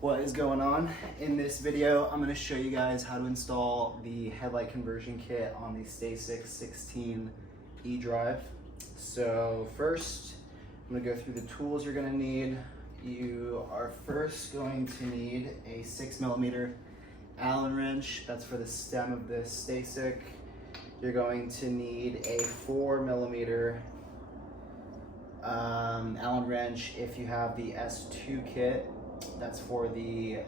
What is going on? In this video, I'm going to show you guys how to install the headlight conversion kit on the Staycyc 16 eDrive. So first, I'm going to go through the tools you're going to need. You are first going to need a 6mm Allen wrench. That's for the stem of this Staycyc. You're going to need a 4mm Allen wrench if you have the S2 kit. That's for the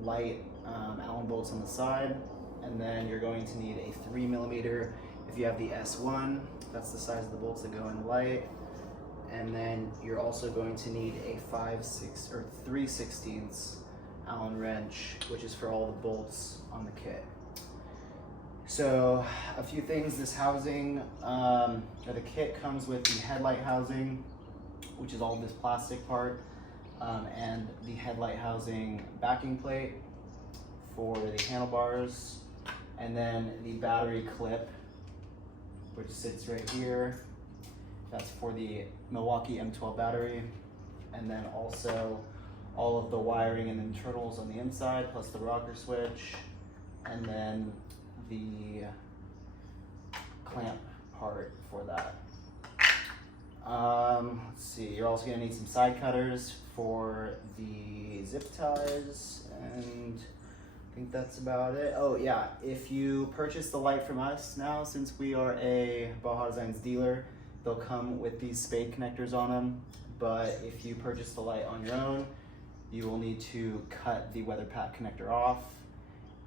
light Allen bolts on the side. And then you're going to need a 3mm if you have the S1. That's the size of the bolts that go in the light. And then you're also going to need a 3/16 Allen wrench, which is for all the bolts on the kit. So a few things, this housing, or the kit comes with the headlight housing, which is all this plastic part, and the headlight housing backing plate for the handlebars, and then the battery clip, which sits right here. That's for the Milwaukee M12 battery, and then also all of the wiring and internals on the inside, plus the rocker switch, and then the clamp part for that. Let's see, you're also gonna need some side cutters for the zip ties, and I think that's about it. Oh yeah, if you purchase the light from us now, since we are a Baja Designs dealer, they'll come with these spade connectors on them. But if you purchase the light on your own, you will need to cut the weather pack connector off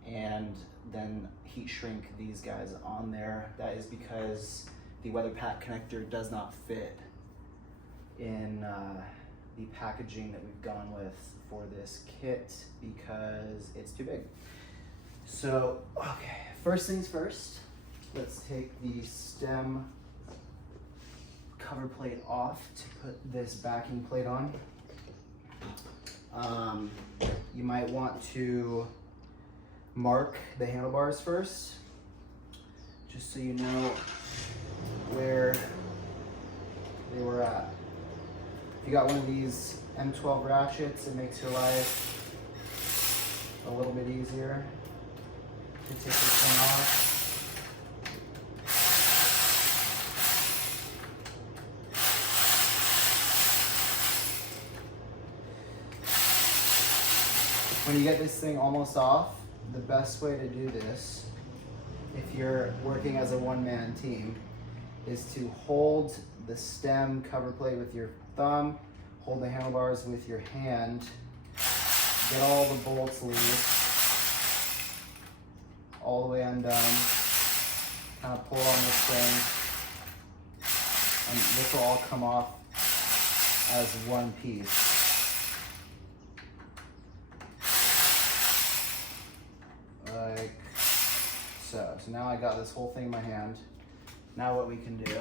and then heat shrink these guys on there. That is because the weather pack connector does not fit in the packaging that we've gone with for this kit because it's too big. So, okay, first things first, let's take the stem cover plate off to put this backing plate on. You might want to mark the handlebars first, just so you know where they were at. If you got one of these M12 ratchets, it makes your life a little bit easier to take this thing off. When you get this thing almost off, the best way to do this, if you're working as a one-man team, is to hold the stem cover plate with your thumb, hold the handlebars with your hand, get all the bolts loose, all the way undone, kind of pull on this thing, and this will all come off as one piece. Like so. So now I got this whole thing in my hand. Now what we can do,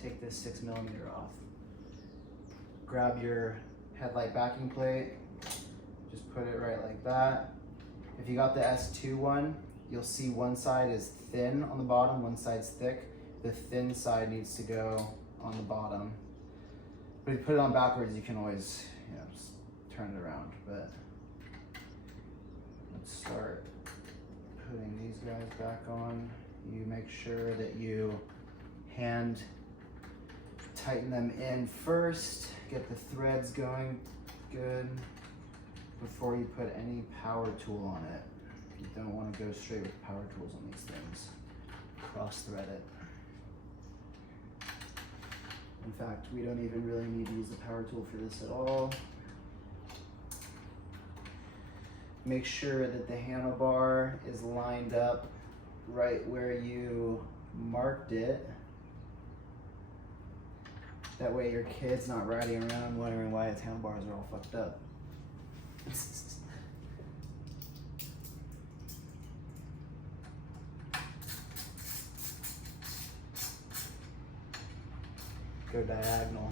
take this 6mm off. Grab your headlight backing plate, just put it right like that. If you got the S2 one, you'll see one side is thin on the bottom, one side's thick. The thin side needs to go on the bottom. But if you put it on backwards, you can always, just turn it around. But let's start putting these guys back on. You make sure that you hand tighten them in first, get the threads going good before you put any power tool on it. You don't want to go straight with power tools on these things. Cross thread it. In fact, we don't even really need to use the power tool for this at all. Make sure that the handlebar is lined up right where you marked it. That way your kid's not riding around wondering why its handlebars are all fucked up. Go diagonal.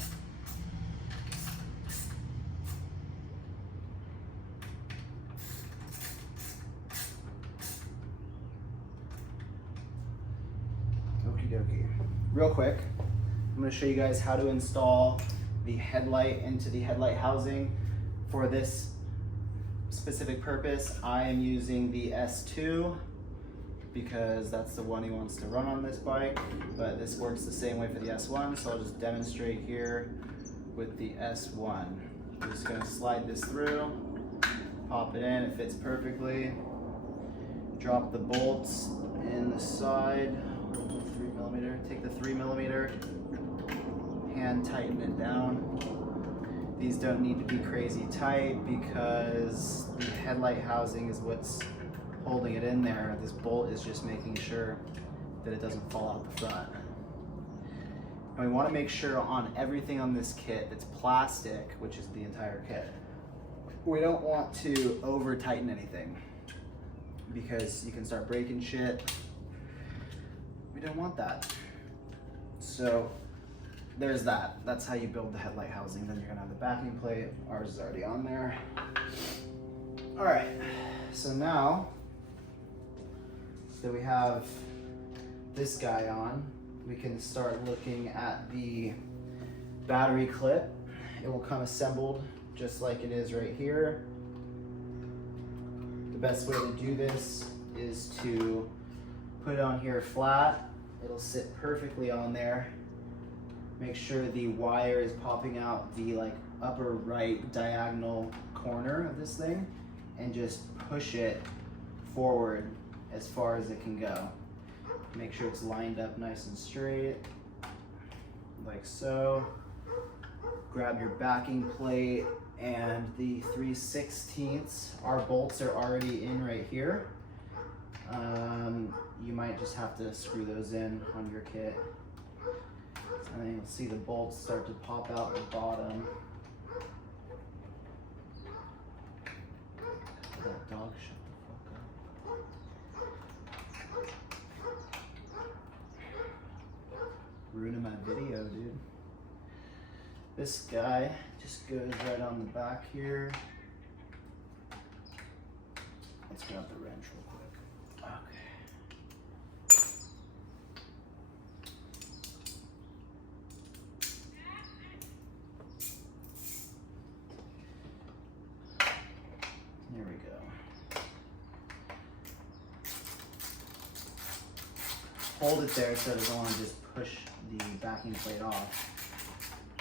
Okie dokie. Real quick, I'm going to show you guys how to install the headlight into the headlight housing For this specific purpose, I am using the S2 because that's the one he wants to run on this bike, but this works the same way for the S1, so I'll just demonstrate here with the S1. I'm just gonna slide this through, pop it in, it fits perfectly. Drop the bolts in the side, 3mm, take the 3mm, hand tighten it down. These don't need to be crazy tight because the headlight housing is what's holding it in there. This bolt is just making sure that it doesn't fall out the front. And we want to make sure on everything on this kit that's plastic, which is the entire kit, we don't want to over tighten anything because you can start breaking shit. We don't want that. So there's that. That's how you build the headlight housing. Then you're gonna have the backing plate. Ours is already on there. All right, so now that we have this guy on, we can start looking at the battery clip. It will come assembled just like it is right here. The best way to do this is to put it on here flat. It'll sit perfectly on there. Make sure the wire is popping out the upper right diagonal corner of this thing, and just push it forward as far as it can go. Make sure it's lined up nice and straight, like so. Grab your backing plate and the 3/16. Our bolts are already in right here. You might just have to screw those in on your kit. And then you'll see the bolts start to pop out the bottom. That dog, shut the fuck up. Ruining my video, dude. This guy just goes right on the back here. Let's grab the wrench real quick. Okay. There we go. Hold it there so it doesn't want to just push the backing plate off.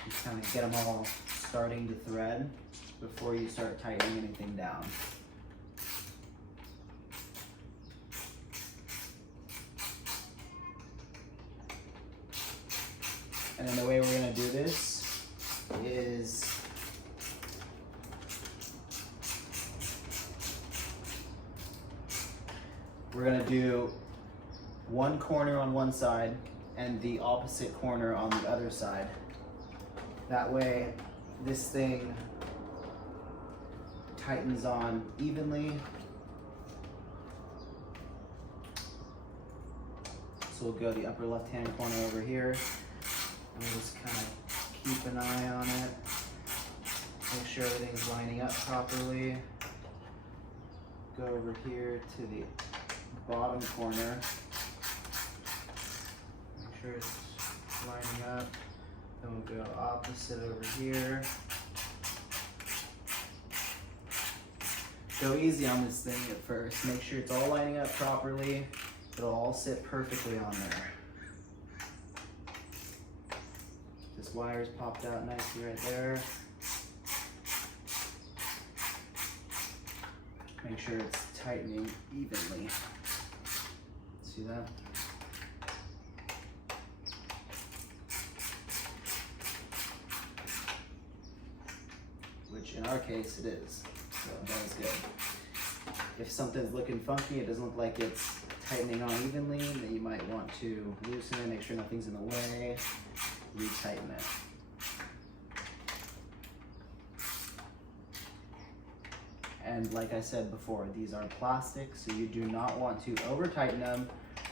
Just kind of get them all starting to thread before you start tightening anything down. And then the way we're going to do this is we're going to do one corner on one side and the opposite corner on the other side. That way this thing tightens on evenly. So we'll go the upper left-hand corner over here. And we'll just kind of keep an eye on it. Make sure everything's lining up properly. Go over here to the bottom corner. Make sure it's lining up. Then we'll go opposite over here. Go easy on this thing at first. Make sure it's all lining up properly. It'll all sit perfectly on there. This wire's popped out nicely right there. Make sure it's tightening evenly. See that? Which in our case it is, so that is good. If something's looking funky, it doesn't look like it's tightening on evenly, then you might want to loosen it, make sure nothing's in the way, retighten it. And like I said before, these are plastic, so you do not want to over tighten them,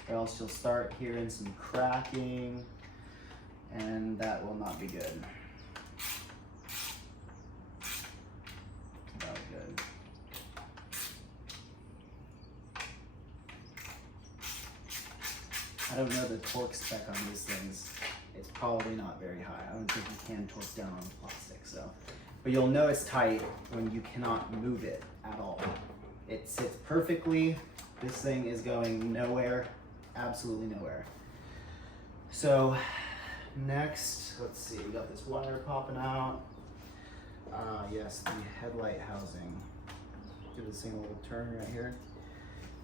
or else you'll start hearing some cracking, and that will not be good. About good. I don't know the torque spec on these things. It's probably not very high. I don't think you can torque down on the plastic, so but you'll know it's tight when you cannot move it at all. It sits perfectly. This thing is going nowhere, absolutely nowhere. So next, let's see, we got this wire popping out. Yes, the headlight housing. Give this thing a little turn right here.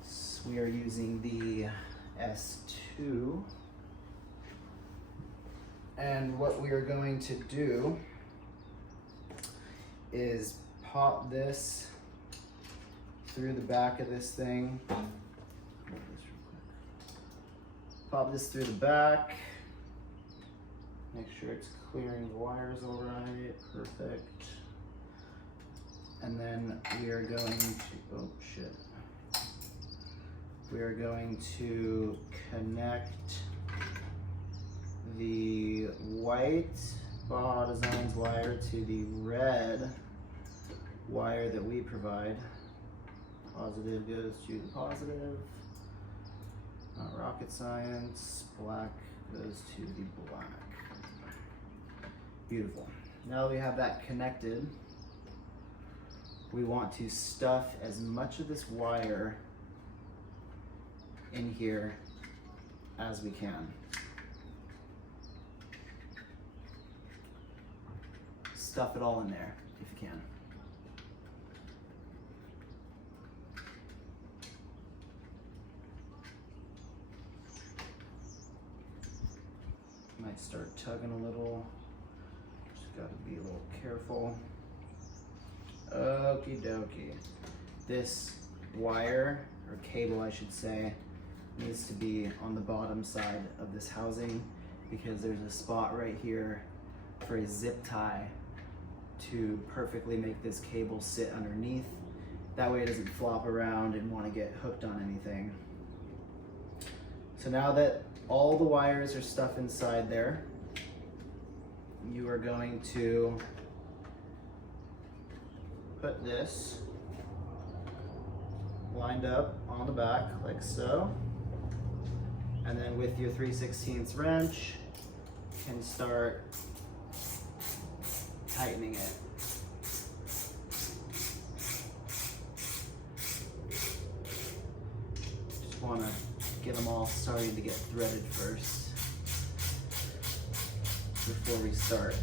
So we are using the S2. And what we are going to do is pop this through the back of this thing. Pop this through the back. Make sure it's clearing the wires all right. Perfect. And then we are going to, oh shit. We are going to connect the white Baja Designs wire to the red wire that we provide. Positive goes to the positive. Not rocket science. Black goes to the black. Beautiful. Now that we have that connected, we want to stuff as much of this wire in here as we can. Stuff it all in there if you can. Might start tugging a little. Just gotta be a little careful. Okie dokie. This wire, or cable I should say, needs to be on the bottom side of this housing because there's a spot right here for a zip tie to perfectly make this cable sit underneath. That way it doesn't flop around and want to get hooked on anything. So now that all the wires are stuffed inside there, you are going to put this lined up on the back like so, and then with your 3/16 wrench you can start tightening it. Just want to get them all starting to get threaded first before we start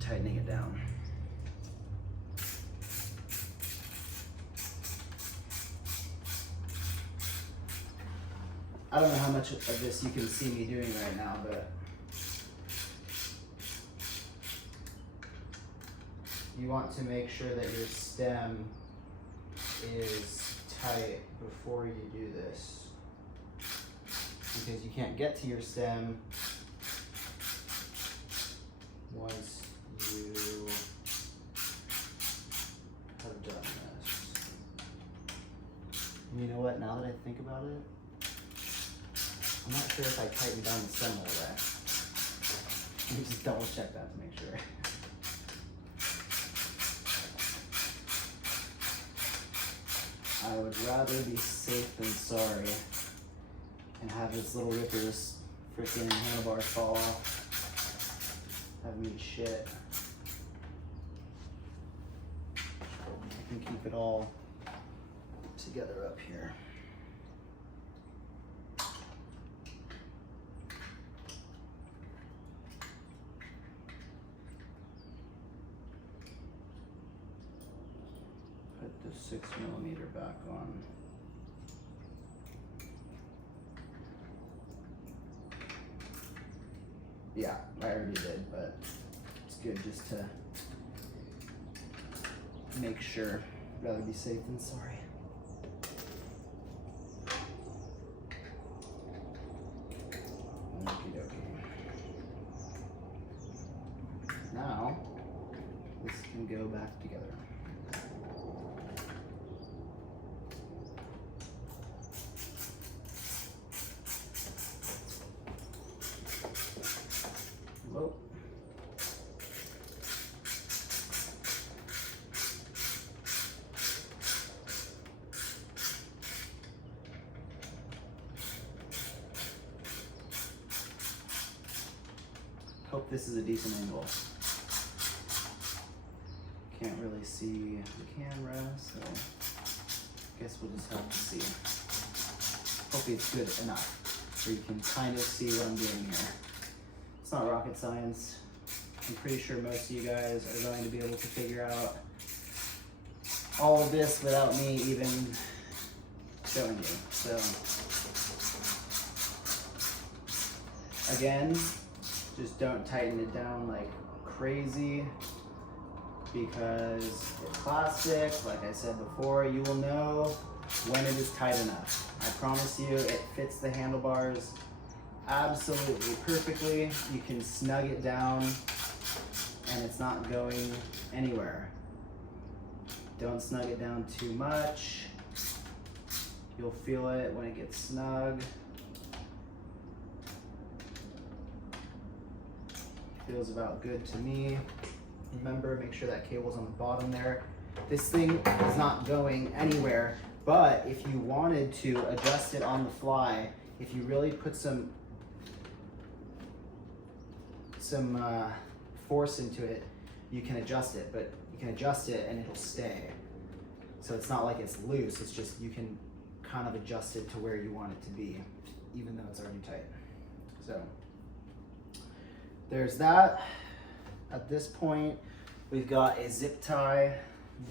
tightening it down. I don't know how much of this you can see me doing right now, but you want to make sure that your stem is tight before you do this, because you can't get to your stem once you have done this. And you know what, now that I think about it, I'm not sure if I tightened down the stem all the way. Let me just double check that to make sure. I would rather be safe than sorry and have this little ripper's freaking handlebars fall off. Have me eat shit. I can keep it all together up here. Put the 6mm back on. Yeah, I already did, but it's good just to make sure. Rather be safe than sorry. Okie dokie. Now, this can go back together. Whoa. Hope this is a decent angle. can't really see the camera, so I guess we'll just have to see. Hopefully it's good enough where you can kind of see what I'm doing here. It's not rocket science. I'm pretty sure most of you guys are going to be able to figure out all of this without me even showing you. So again, just don't tighten it down like crazy because it's plastic. Like I said before, you will know when it is tight enough. I promise you, it fits the handlebars absolutely perfectly. You can snug it down and it's not going anywhere. Don't snug it down too much. You'll feel it when it gets snug. Feels about good to me. Remember, make sure that cable's on the bottom there. This thing is not going anywhere, but if you wanted to adjust it on the fly, if you really put some force into it, you can adjust it, but you can adjust it and it'll stay. So it's not like it's loose, it's just you can kind of adjust it to where you want it to be, even though it's already tight. So there's that. At this point, we've got a zip tie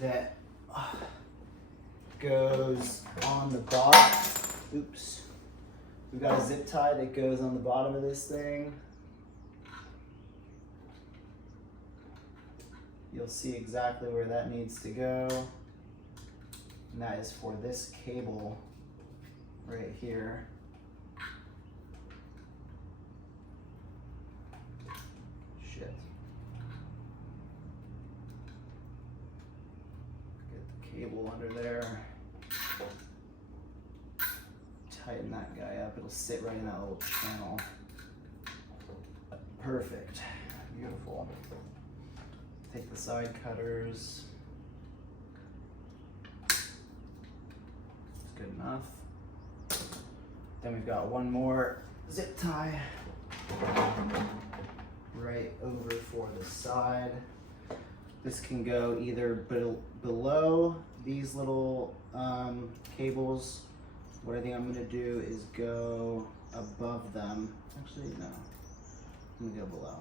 that goes on the bottom. Oops. We've got a zip tie that goes on the bottom of this thing. You'll see exactly where that needs to go. And that is for this cable right here. Shit. Get the cable under there. Tighten that guy up. It'll sit right in that little channel. Perfect. Beautiful. Take the side cutters. It's good enough. Then we've got one more zip tie right over for the side. This can go either below these little cables. What I think I'm gonna do is go above them. Actually, no. I'm gonna go below.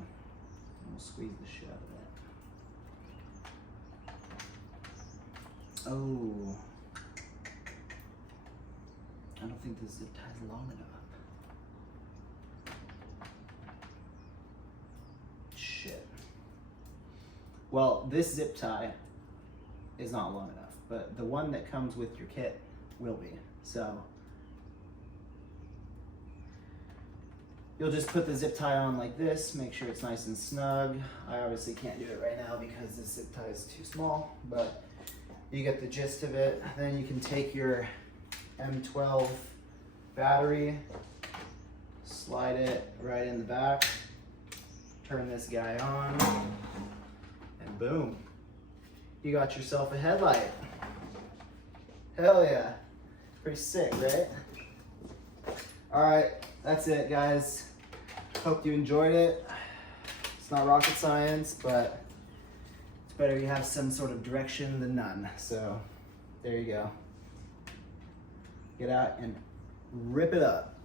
We'll squeeze the shit out of it. Oh, I don't think this zip tie is long enough. Shit. Well, this zip tie is not long enough, but the one that comes with your kit will be. So you'll just put the zip tie on like this, make sure it's nice and snug. I obviously can't do it right now because this zip tie is too small, but you get the gist of it. Then you can take your M12 battery, slide it right in the back, turn this guy on, and boom. You got yourself a headlight. Hell yeah. Pretty sick, right? All right, that's it, guys. Hope you enjoyed it. It's not rocket science, but it's better you have some sort of direction than none. So there you go. Get out and rip it up.